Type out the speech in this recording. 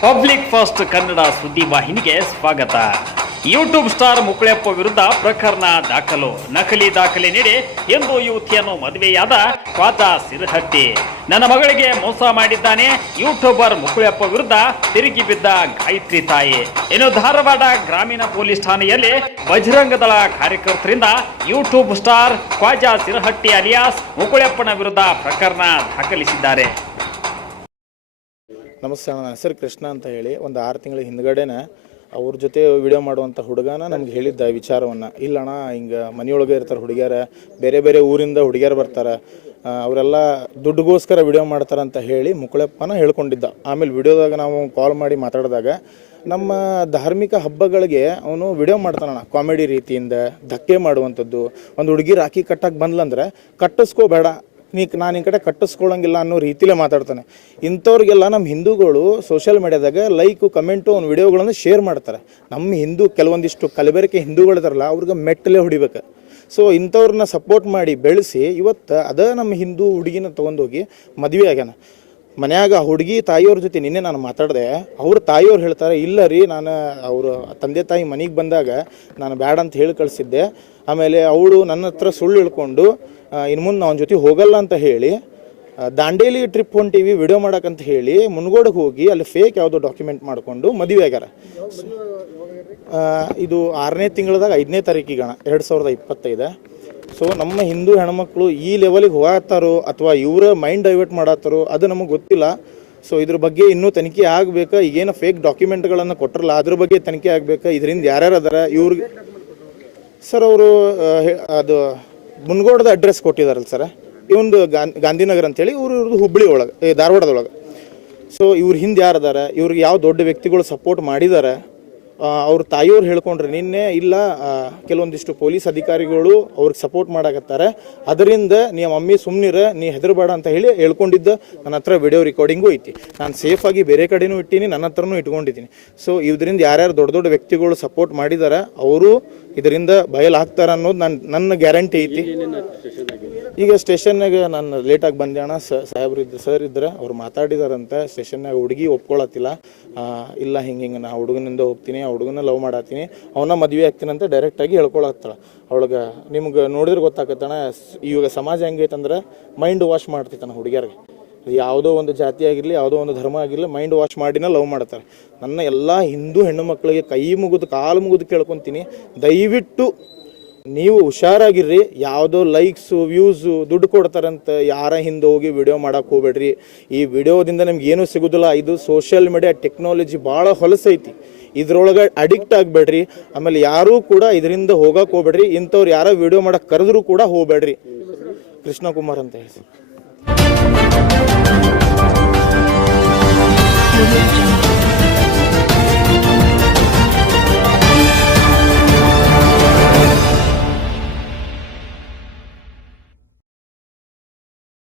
Public first Kannada ಸುದ್ದಿ ವಾಹಿನಿಗೆ ಸ್ವಾಗತ. ಯೂಟ್ಯೂಬ್ ಸ್ಟಾರ್ ಮುಕುಳೆಪ್ಪ ವಿರುದ್ಧ ಪ್ರಕರಣ ದಾಖಲು. ನಕಲಿ ದಾಖಲೆ ನೀಡಿ ಎಂದು ಯುವತಿಯನ್ನು ಮದುವೆಯಾದ ಪಾತ ಸಿರಹಟ್ಟಿ. ನನ್ನ ಮಗಳಿಗೆ ಮೋಸ ಮಾಡಿದ್ದಾನೆ ಯೂಟ್ಯೂಬರ್ ಮುಕುಳೆಪ್ಪ ವಿರುದ್ಧ ತಿರುಗಿ ಬಿದ್ದ ಗಾಯತ್ರಿ ತಾಯಿ. ಇನ್ನು ಧಾರವಾಡ ಗ್ರಾಮೀಣ ಪೊಲೀಸ್ ಠಾಣೆಯಲ್ಲಿ Bajrang Dal ಕಾರ್ಯಕರ್ತರಿಂದ YouTube star Khwaja Sirahatti alias ಮುಕುಳೆಪ್ಪನ ವಿರುದ್ಧ ಪ್ರಕರಣ ದಾಖಲಿಸಿದ್ದಾರೆ. ನಮಸ್ತೆ, ನನ್ನ ಹೆಸರು ಕೃಷ್ಣ ಅಂತ ಹೇಳಿ ಒಂದು ಆರು ತಿಂಗಳ ಹಿಂದ್ಗಡೆನೆ ಅವ್ರ ಜೊತೆ ವಿಡಿಯೋ ಮಾಡುವಂಥ ಹುಡುಗನ ನಮ್ಗೆ ಹೇಳಿದ್ದ ವಿಚಾರವನ್ನು. ಇಲ್ಲಣ್ಣ, ಹಿಂಗೆ ಮನೆಯೊಳಗೆ ಇರ್ತಾರೆ ಹುಡುಗಿಯರ, ಬೇರೆ ಬೇರೆ ಊರಿಂದ ಹುಡುಗಿಯರು ಬರ್ತಾರೆ ಅವರೆಲ್ಲ ದುಡ್ಡುಗೋಸ್ಕರ ವಿಡಿಯೋ ಮಾಡ್ತಾರೆ ಅಂತ ಹೇಳಿ ಮುಕುಳಪ್ಪನ ಹೇಳ್ಕೊಂಡಿದ್ದ. ಆಮೇಲೆ ವಿಡಿಯೋದಾಗ ನಾವು ಕಾಲ್ ಮಾಡಿ ಮಾತಾಡಿದಾಗ ನಮ್ಮ ಧಾರ್ಮಿಕ ಹಬ್ಬಗಳಿಗೆ ಅವನು ವಿಡಿಯೋ ಮಾಡ್ತಾನಣ್ಣ. ಕಾಮಿಡಿ ರೀತಿಯಿಂದ, ಧಕ್ಕೆ ಮಾಡುವಂಥದ್ದು. ಒಂದು ಹುಡುಗಿ ರಾಖಿ ಕಟ್ಟಕ್ಕೆ ಬಂದ್ಲಂದ್ರೆ ಕಟ್ಟಿಸ್ಕೋಬೇಡ. ನೀ ನಾನು ಈ ಕಡೆ ಕಟ್ಟಿಸ್ಕೊಳ್ಳೋಂಗಿಲ್ಲ ಅನ್ನೋ ರೀತಿಲೇ ಮಾತಾಡ್ತಾನೆ. ಇಂಥವ್ರಿಗೆಲ್ಲ ನಮ್ಮ ಹಿಂದೂಗಳು ಸೋಷಿಯಲ್ ಮೀಡಿಯಾದಾಗ ಲೈಕು ಕಮೆಂಟು ಅವ್ನ ವಿಡಿಯೋಗಳನ್ನು ಶೇರ್ ಮಾಡ್ತಾರೆ. ನಮ್ಮ ಹಿಂದೂ ಕೆಲವೊಂದಿಷ್ಟು ಕಲಬೆರಕೆ ಹಿಂದೂಗಳಿದಾರಲ್ಲ ಅವ್ರಿಗೆ ಮೆಟ್ಟಲೇ ಹೊಡಿಬೇಕು. ಸೊ ಇಂಥವ್ರನ್ನ ಸಪೋರ್ಟ್ ಮಾಡಿ ಬೆಳೆಸಿ ಇವತ್ತು ಅದ ನಮ್ಮ ಹಿಂದೂ ಹುಡುಗಿನ ತೊಗೊಂಡೋಗಿ ಮದುವೆ ಆಗ್ಯಾನ. ಮನ್ಯಾಗ ಹುಡುಗಿ ತಾಯಿಯವ್ರ ಜೊತೆ ನಿನ್ನೆ ನಾನು ಮಾತಾಡಿದೆ, ಅವ್ರ ತಾಯಿಯವ್ರು ಹೇಳ್ತಾರೆ, ಇಲ್ಲ ರೀ, ನಾನು ಅವರು ತಂದೆ ತಾಯಿ ಮನೆಗೆ ಬಂದಾಗ ನಾನು ಬ್ಯಾಡ ಅಂತ ಹೇಳಿ ಕಳಿಸಿದ್ದೆ. ಆಮೇಲೆ ಅವಳು ನನ್ನ ಹತ್ರ ಸುಳ್ಳು ಇಳ್ಕೊಂಡು ಇನ್ನು ಮುಂದೆ ನಾವು ಜೊತೆ ಹೋಗಲ್ಲ ಅಂತ ಹೇಳಿ ದಾಂಡೇಲಿ ಟ್ರಿಪ್ ಹೊಂಟಿವಿ ವಿಡಿಯೋ ಮಾಡಕ್ಕಂತ ಹೇಳಿ ಮುನ್ಗೋಡಿಗೆ ಹೋಗಿ ಅಲ್ಲಿ ಫೇಕ್ ಯಾವುದೋ ಡಾಕ್ಯುಮೆಂಟ್ ಮಾಡಿಕೊಂಡು ಮದುವೆ ಆಗ್ಯಾರ. ಇದು ಆರನೇ ತಿಂಗಳದಾಗ ಐದನೇ ತಾರೀಕಿಗಣ ಎರಡು ಸಾವಿರದ ಇಪ್ಪತ್ತೈದು. ಸೊ ನಮ್ಮ ಹಿಂದೂ ಹೆಣ್ಮಕ್ಳು ಈ ಲೆವೆಲಿಗೆ ಹೋಗತ್ತಾರೋ ಅಥವಾ ಇವರ ಮೈಂಡ್ ಡೈವರ್ಟ್ ಮಾಡತ್ತಾರೋ ಅದು ನಮಗೆ ಗೊತ್ತಿಲ್ಲ. ಸೊ ಇದ್ರ ಬಗ್ಗೆ ಇನ್ನೂ ತನಿಖೆ ಆಗಬೇಕಾ? ಈಗೇನು ಫೇಕ್ ಡಾಕ್ಯುಮೆಂಟ್ಗಳನ್ನು ಕೊಟ್ಟರಲ್ಲ ಅದ್ರ ಬಗ್ಗೆ ತನಿಖೆ ಆಗಬೇಕಾ? ಇದರಿಂದ ಯಾರ್ಯಾರು ಅದಾರ? ಇವ್ರಿಗೆ ಸರ್, ಅವರು ಅದು ಮುನ್ಗೋಡದ ಅಡ್ರೆಸ್ ಕೊಟ್ಟಿದಾರಲ್ಲ ಸರ್ ಇವಂದು ಗಾಂಧಿನಗರ್ ಅಂತೇಳಿ ಇವರು ಇವ್ರದ್ದು ಹುಬ್ಬಳ್ಳಿ ಒಳಗೆ ಧಾರವಾಡದೊಳಗೆ ಸೊ ಇವ್ರ ಹಿಂದೆ ಯಾರು ಅದಾರ, ಇವ್ರಿಗೆ ಯಾವ ದೊಡ್ಡ ವ್ಯಕ್ತಿಗಳು ಸಪೋರ್ಟ್ ಮಾಡಿದ್ದಾರೆ ಅವ್ರ ತಾಯಿಯವ್ರು ಹೇಳ್ಕೊಂಡ್ರೆ ನಿನ್ನೆ ಇಲ್ಲ ಕೆಲವೊಂದಿಷ್ಟು ಪೊಲೀಸ್ ಅಧಿಕಾರಿಗಳು ಅವ್ರಿಗೆ ಸಪೋರ್ಟ್ ಮಾಡಕತ್ತಾರೆ. ಅದರಿಂದ ನೀವು ಮಮ್ಮಿ ಸುಮ್ಮನಿರ ನೀ ಹೆದರಬೇಡ ಅಂತ ಹೇಳಿ ಹೇಳ್ಕೊಂಡಿದ್ದ ನನ್ನ ಹತ್ರ ವಿಡಿಯೋ ರೆಕಾರ್ಡಿಂಗು ಐತಿ. ನಾನು ಸೇಫಾಗಿ ಬೇರೆ ಕಡೆನೂ ಇಟ್ಟೀನಿ, ನನ್ನ ಹತ್ರನೂ ಇಟ್ಕೊಂಡಿದ್ದೀನಿ. ಸೊ ಇದರಿಂದ ಯಾರ್ಯಾರು ದೊಡ್ಡ ದೊಡ್ಡ ವ್ಯಕ್ತಿಗಳು ಸಪೋರ್ಟ್ ಮಾಡಿದಾರೆ, ಅವರು ಇದರಿಂದ ಬಯಲಾಗ್ತಾರ ಅನ್ನೋದು ನನ್ನ ನನ್ನ ಗ್ಯಾರಂಟಿ ಐತಿ. ಈಗ ಸ್ಟೇಷನ್ನಾಗ ನಾನು ಲೇಟಾಗಿ ಬಂದೆ ಅಣ್ಣ. ಸಾಹೇಬ್ರು ಇದ್ದ ಸರ್ ಇದ್ರೆ ಅವ್ರು ಮಾತಾಡಿದಾರಂತೆ. ಸ್ಟೇಷನ್ನಾಗ ಹುಡುಗಿ ಒಪ್ಕೊಳತ್ತಿಲ್ಲ. ಇಲ್ಲ ಹಿಂಗೆ ಹಿಂಗೆ ನಾ ಹುಡುಗನಿಂದ ಹೋಗ್ತೀನಿ ಆ ಹುಡುಗನ ಲವ್ ಮಾಡತ್ತೀನಿ ಅವನ ಮದುವೆ ಆಗ್ತೀನಿ ಅಂತ ಡೈರೆಕ್ಟಾಗಿ ಹೇಳ್ಕೊಳತ್ತಳ. ಅವಳಿಗೆ ನಿಮ್ಗೆ ನೋಡಿದ್ರೆ ಗೊತ್ತಾಗತ್ತಣ ಇವಾಗ ಸಮಾಜ ಹೆಂಗೈತಂದ್ರೆ ಮೈಂಡ್ ವಾಶ್ ಮಾಡ್ತೈತಣ್ಣ ಹುಡುಗಿಯರಿಗೆ. ಯಾವುದೋ ಒಂದು ಜಾತಿ ಆಗಿರಲಿ, ಯಾವುದೋ ಒಂದು ಧರ್ಮ ಆಗಿರಲಿ ಮೈಂಡ್ ವಾಶ್ ಮಾಡಿನ ಲವ್ ಮಾಡ್ತಾರೆ. ನನ್ನ ಎಲ್ಲ ಹಿಂದೂ ಹೆಣ್ಣು ಮಕ್ಕಳಿಗೆ ಕೈ ಮುಗಿದು, ಕಾಲು ಮುಗಿದು ಕೇಳ್ಕೊತೀನಿ. ದಯವಿಟ್ಟು ನೀವು ಹುಷಾರಾಗಿರ್ರಿ. ಯಾವುದೋ ಲೈಕ್ಸು ವ್ಯೂಸು ದುಡ್ಡು ಕೊಡ್ತಾರಂತ ಯಾರ ಹಿಂದೆ ಹೋಗಿ ವಿಡಿಯೋ ಮಾಡಕ್ಕೆ ಹೋಗ್ಬೇಡ್ರಿ. ಈ ವಿಡಿಯೋದಿಂದ ನಿಮ್ಗೆ ಏನೂ ಸಿಗೋದಿಲ್ಲ. ಇದು ಸೋಷಿಯಲ್ ಮೀಡಿಯಾ ಟೆಕ್ನಾಲಜಿ ಭಾಳ ಹೊಲಸೈತಿ. ಇದ್ರೊಳಗೆ ಅಡಿಕ್ಟ್ ಆಗಬೇಡ್ರಿ. ಆಮೇಲೆ ಯಾರೂ ಕೂಡ ಇದರಿಂದ ಹೋಗಕ್ಕೆ ಹೋಗ್ಬೇಡ್ರಿ. ಇಂಥವ್ರು ಯಾರೋ ವಿಡಿಯೋ ಮಾಡಕ್ಕೆ ಕರೆದ್ರೂ ಕೂಡ ಹೋಗ್ಬೇಡ್ರಿ. ಕೃಷ್ಣಕುಮಾರ್ ಅಂತ ಹೇಳಿ.